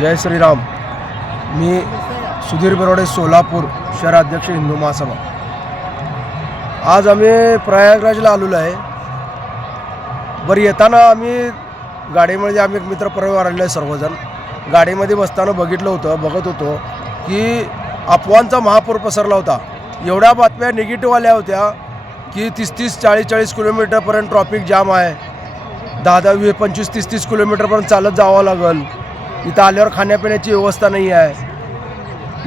जय श्रीराम. मी सुधीर बरोडे सोलापूर शहर अध्यक्ष हिंदू महासभा. आज आम्ही प्रयागराजला आलेलो आहे. बरं येताना आम्ही गाडीमध्ये आम्ही एक मित्र परिवार आलेलो आहे सर्वजण. गाडीमध्ये बसताना बघितलं होतं बघत होतो की अफवांचा महापूर पसरला होता. एवढ्या बातम्या निगेटिव्ह आल्या होत्या की तीस तीस चाळीस चाळीस किलोमीटरपर्यंत ट्रॉफिक जाम आहे. दहा दहा वीस पंचवीस तीस तीस किलोमीटरपर्यंत चालत जावं लागल. इथं आल्यावर खाण्यापिण्याची व्यवस्था नाही आहे.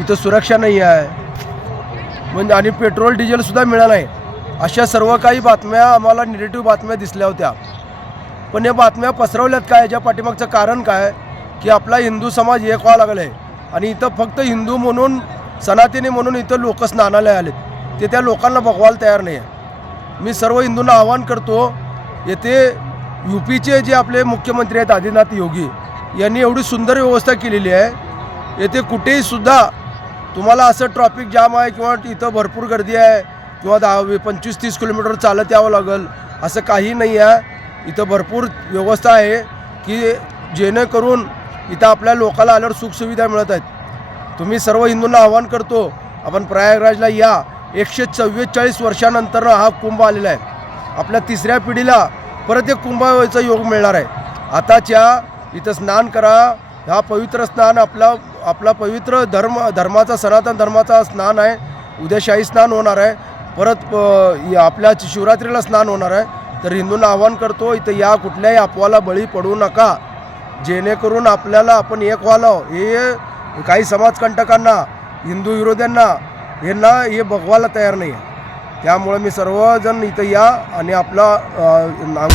इथं सुरक्षा नाही आहे. म्हणजे आणि पेट्रोल डिझेलसुद्धा मिळालं नाही. अशा सर्व काही बातम्या आम्हाला निगेटिव्ह बातम्या दिसल्या होत्या. पण या बातम्या पसरवल्यात काय? याच्या पाठीमागचं कारण काय? की आपला हिंदू समाज एक व्हावा लागला आहे आणि इथं फक्त हिंदू म्हणून सनातनी म्हणून इथं लोक स्नानाला आलेत. ते त्या लोकांना बघवायला तयार नाही आहे मी सर्व हिंदूंना आवाहन करतो येथे यू पीचे जे आपले मुख्यमंत्री आहेत आदिनाथ योगी यांनी एवढी सुंदर व्यवस्था केलेली आहे. येथे कुठेही सुद्धा तुम्हाला असं ट्रॉफिक जाम आहे किंवा इथं भरपूर गर्दी आहे किंवा दहा पंचवीस तीस किलोमीटर चालत यावं लागेल असं काही नाही आहे. इथं भरपूर व्यवस्था आहे की जेणेकरून इथं आपल्या लोकाला आल्यावर सुखसुविधा मिळत आहेत. तुम्ही सर्व हिंदूंना आवाहन करतो आपण प्रयागराजला या एकशे चव्वेचाळीस वर्षानंतर हा कुंभ आलेला आहे. आपल्या तिसऱ्या पिढीला परत एक कुंभाचा योग मिळणार आहे. आताच्या इथं स्नान करा. हा पवित्र स्नान आपला आपला पवित्र धर्म धर्माचा सनातन धर्माचा स्नान आहे. उद्या शाही स्नान होणार आहे. परत आपल्या शिवरात्रीला स्नान होणार आहे. तर हिंदूंना आवाहन करतो इथं या कुठल्याही अफवाला बळी पडू नका. जेणेकरून आपल्याला आपण एक व्हावं हे काही समाजकंटकांना हिंदू विरोध्यांना यांना हे बघवायला तयार नाही आहे त्यामुळे मी सर्वजण इथं या आणि आपला नाम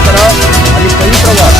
करा आणि पवित्र व्हा